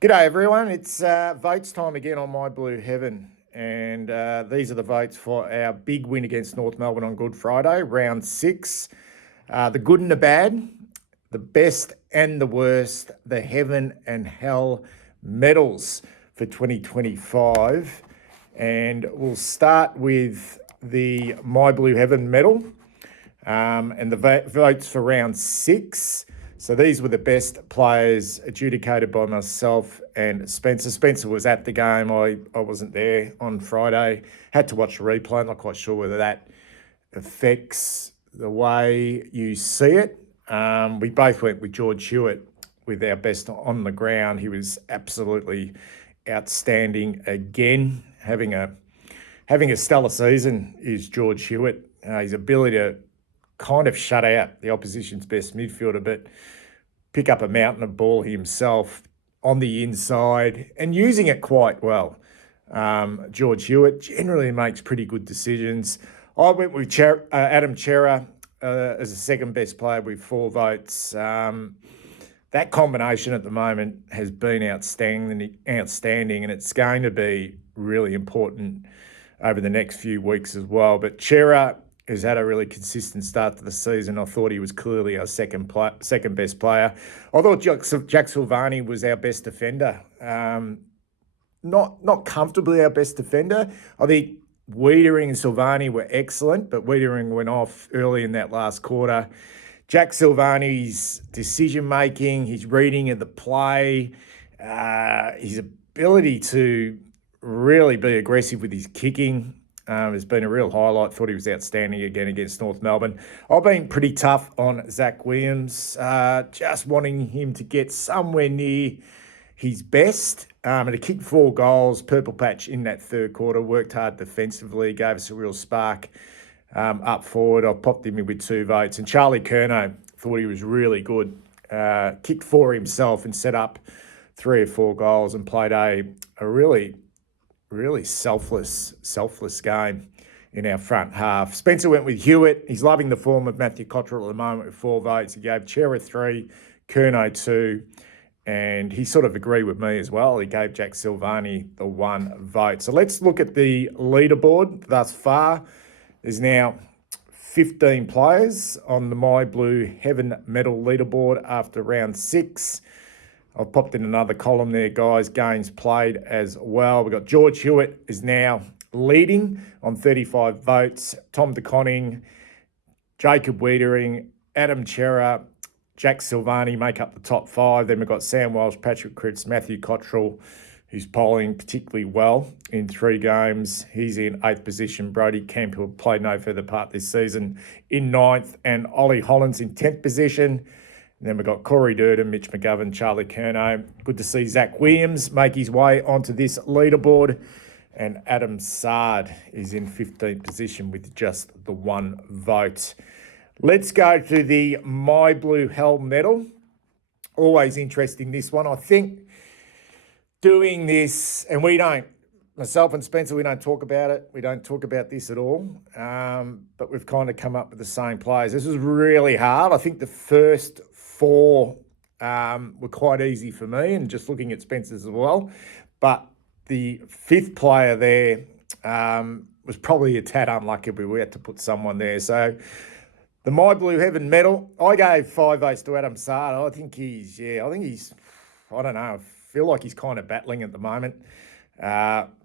G'day everyone, it's votes time again on My Blue Heaven, and these are the votes for our big win against North Melbourne on Good Friday, round 6. The good and the bad, the best and the worst, the heaven and hell medals for 2025. And we'll start with the My Blue Heaven medal and the votes for round 6. So these were the best players adjudicated by myself and Spencer. Spencer was at the game. I wasn't there on Friday. Had to watch the replay. I'm not quite sure whether that affects the way you see it. We both went with George Hewitt with our best on the ground. He was absolutely outstanding again. Having a stellar season is George Hewitt. His ability to kind of shut out the opposition's best midfielder, but pick up a mountain of ball himself on the inside and using it quite well. George Hewitt generally makes pretty good decisions. I went with Adam Chera as the second best player with 4 votes. That combination at the moment has been outstanding, and it's going to be really important over the next few weeks as well. But Chera has had a really consistent start to the season. I thought he was clearly our second best player. I thought Jack Silvani was our best defender. Not comfortably our best defender. I think Wiedering and Silvani were excellent, but Wiedering went off early in that last quarter. Jack Silvani's decision-making, his reading of the play, his ability to really be aggressive with his kicking has been a real highlight. Thought he was outstanding again against North Melbourne. I've been pretty tough on Zach Williams, just wanting him to get somewhere near his best. And to kick 4 goals, purple patch in that third quarter, worked hard defensively, gave us a real spark up forward. I popped him in with 2 votes. And Charlie Curnow, thought he was really good. Kicked 4 himself and set up 3 or 4 goals and played a really selfless game in our front half. Spencer went with Hewitt. He's loving the form of Matthew Cottrell at the moment with 4 votes. He gave Chera 3, Curnow 2, and he sort of agreed with me as well. He gave Jack Silvani the 1 vote. So let's look at the leaderboard thus far. There's now 15 players on the My Blue Heaven medal leaderboard after round 6. I've popped in another column there, guys. Games played as well. We've got George Hewitt is now leading on 35 votes. Tom De Koning, Jacob Wiedering, Adam Chera, Jack Silvani make up the top 5. Then we've got Sam Walsh, Patrick Cripps, Matthew Cottrell, who's polling particularly well in 3 games. He's in 8th position. Brodie Kemp, who played no further part this season, in 9th. And Ollie Hollands in 10th position. And then we've got Corey Durden, Mitch McGovern, Charlie Curnow. Good to see Zach Williams make his way onto this leaderboard. And Adam Sard is in 15th position with just the 1 vote. Let's go to the My Blue Hell medal. Always interesting, this one. I think doing this, and myself and Spencer, we don't talk about it. We don't talk about this at all. But we've kind of come up with the same players. This was really hard. I think the first 4 were quite easy for me, and just looking at Spencer's as well. But the 5th player there was probably a tad unlucky, but we had to put someone there. So the My Blue Heaven medal, I gave 5 votes to Adam Sard. I think he's, I don't know, I feel like he's kind of battling at the moment.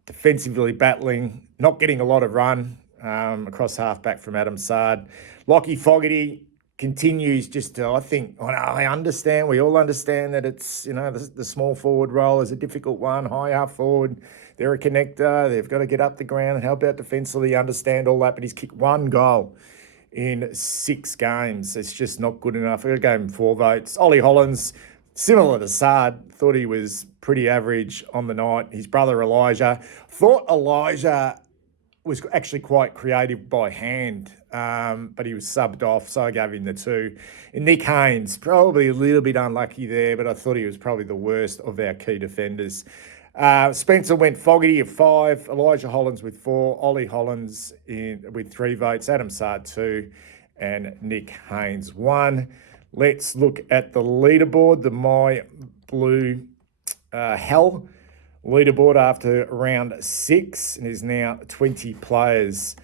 Defensively battling, not getting a lot of run across half-back from Adam Sard. Lockie Fogarty continues just to, I understand, we all understand that it's, the small forward role is a difficult one, high half forward. They're a connector. They've got to get up the ground and help out defensively, understand all that. But he's kicked 1 goal in 6 games. It's just not good enough. I gave him 4 votes. Ollie Hollands, similar to Sard, thought he was pretty average on the night. His brother Elijah, thought Elijah was actually quite creative by hand, but he was subbed off, so I gave him the 2. And Nick Haynes, probably a little bit unlucky there, but I thought he was probably the worst of our key defenders. Spencer went Fogarty at 5, Elijah Hollands with 4, Ollie Hollands with 3 votes, Adam Sard 2, and Nick Haynes 1. Let's look at the leaderboard, the My Blue Hell leaderboard after round 6, and is now 20 players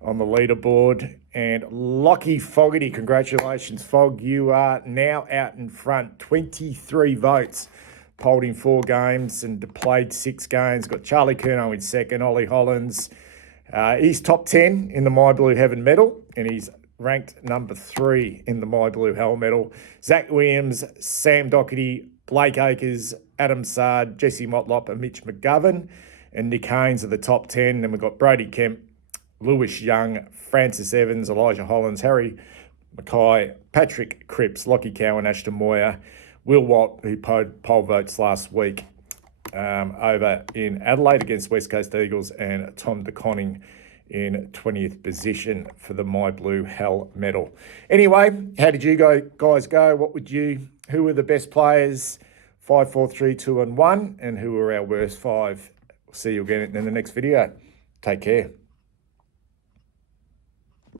on the leaderboard. And Lockie Fogarty, congratulations, Fog. You are now out in front. 23 votes. Polled in 4 games and played 6 games. Got Charlie Curnow in second, Ollie Hollins. He's top 10 in the My Blue Heaven medal, and he's ranked number 3 in the My Blue Hell medal. Zach Williams, Sam Doherty, Blake Akers, Adam Sard, Jesse Motlop and Mitch McGovern. And Nick Haynes are the top 10. Then we've got Brody Kemp, Lewis Young, Francis Evans, Elijah Hollins, Harry Mackay, Patrick Cripps, Lockie Cowan, Ashton Moyer, Will Watt, who poll votes last week over in Adelaide against West Coast Eagles, and Tom DeConning in 20th position for the My Blue Hell medal. Anyway, how did you guys go? Who were the best players? 5, 4, 3, 2 and 1, and who were our worst 5? See you again in the next video. Take care.